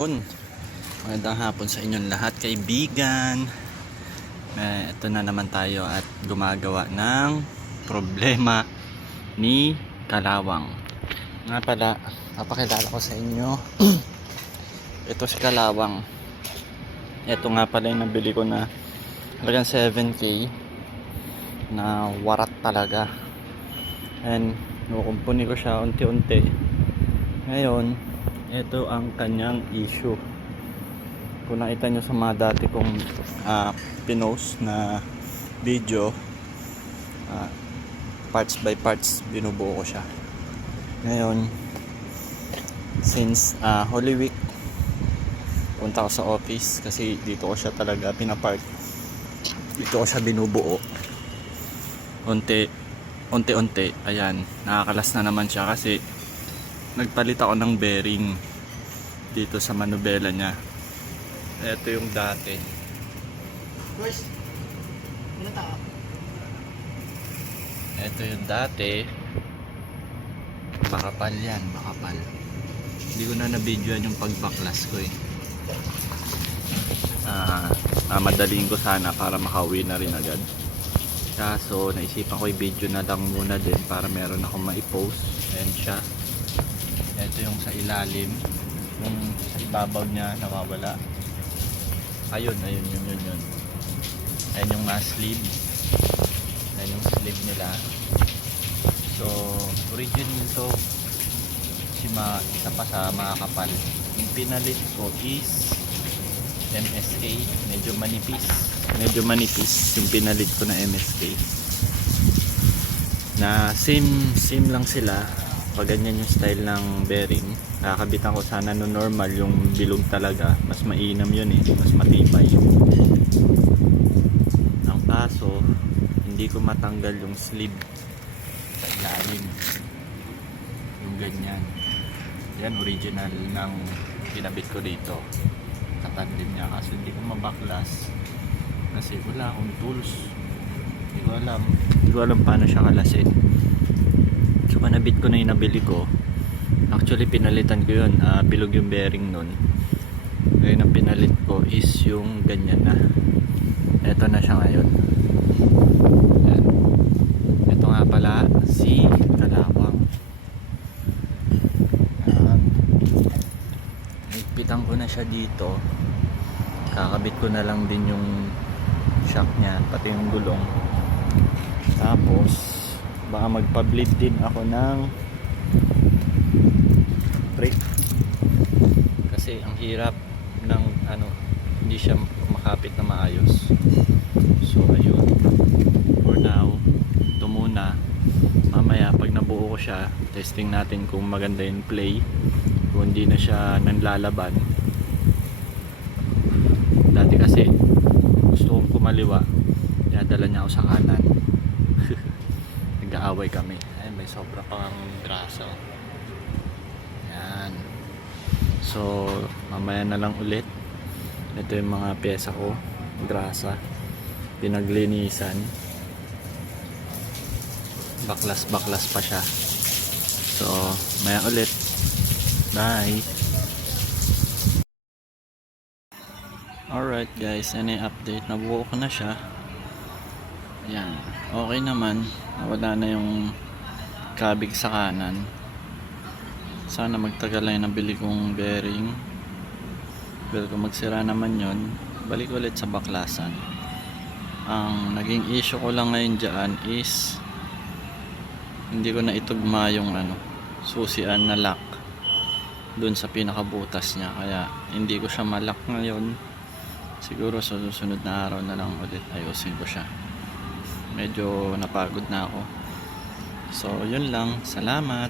hapon. Magandang hapon sa inyong lahat, kaibigan. Ito na naman tayo at gumagawa ng problema ni Kalawang. Nga pala, papakilala ko sa inyo. Ito si Kalawang. Ito nga pala yung nabili ko na halagang 7K na warat talaga. And nukumpuni ko siya unti-unti. Ngayon, ito ang kanyang issue. Kung nakita nyo sa mga dati kong pinost na video, parts by parts binubuo ko siya. Ngayon, since Holy Week, punta ko sa office kasi dito ko siya talaga pinapark. Dito ko siya binubuo unti-unti. Ayan, nakakalas na naman siya kasi nagpalit ako ng bearing dito sa manubela niya. Ito yung dati. Ito yung dati. Makapal yan, makapal. Hindi ko na na-videoan yung pagbaklas ko eh. Madaliin ko sana para makauwi na rin agad. Kaso naisipan ko i-video na lang muna din para meron akong ma-post. Ayan siya. Ito yung sa ilalim, yung sa ibabaw niya nawawala. Ayun. Ayun yung sleeve. Ayun yung sleeve nila. So original to. Isa pa sa mga kapal. Yung pinalit ko is MSK. Medyo manipis yung pinalit ko na MSK. Na same lang sila. Pag ganyan yung style ng bearing, nakakabitan ko sana no normal yung bilog talaga, mas mainam yun eh, mas matibay. Ang kaso, hindi ko matanggal yung sleeve sa ilalim, yung ganyan. Yan original ng pinabit ko dito, katandem niya, kasi hindi ko mabaklas kasi wala akong tools. Hindi ko alam paano siya kalasin. So panabit ko na yung nabili ko. Actually pinalitan ko yun, bilog yung bearing nun. Ngayon ang pinalit ko is yung ganyan na. Ito na siya ngayon. Yan. Ito nga pala si Kalawang. Yan. Nagpitan ko na siya dito. Kakabit ko na lang din yung shock niya, pati yung gulong. Tapos baka magpa-bleed din ako ng brake kasi ang hirap ng hindi siya makapit na maayos. So ayun, for now ito muna. Mamaya pag nabuo ko siya, testing natin kung maganda yung play, kung hindi na siya nanlalaban. Dati kasi gusto kong kumaliwa, dinadala niya ako sa kanan. Nag-aaway kami. Ayun, may sobra pang braso. Yan. So mamaya na lang ulit. Ito yung mga pyesa ko, grasa, pinaglinisan, baklas pa siya. So maya ulit. Bye. Alright guys, any update? Nabuo ko na siya. Ayan, okay naman. Wala na yung kabig sa kanan. Sana magtagal lang yung nabili kong bearing. Pero kung magsira naman yon, balik ulit sa baklasan. Ang naging issue ko lang ngayon dyan is hindi ko na itugma yung susian na lock dun sa pinakabutas niya. Kaya hindi ko siya malock ngayon. Siguro sa susunod na araw na lang ulit ayusin ko siya. Medyo napagod na ako. So yun lang, salamat.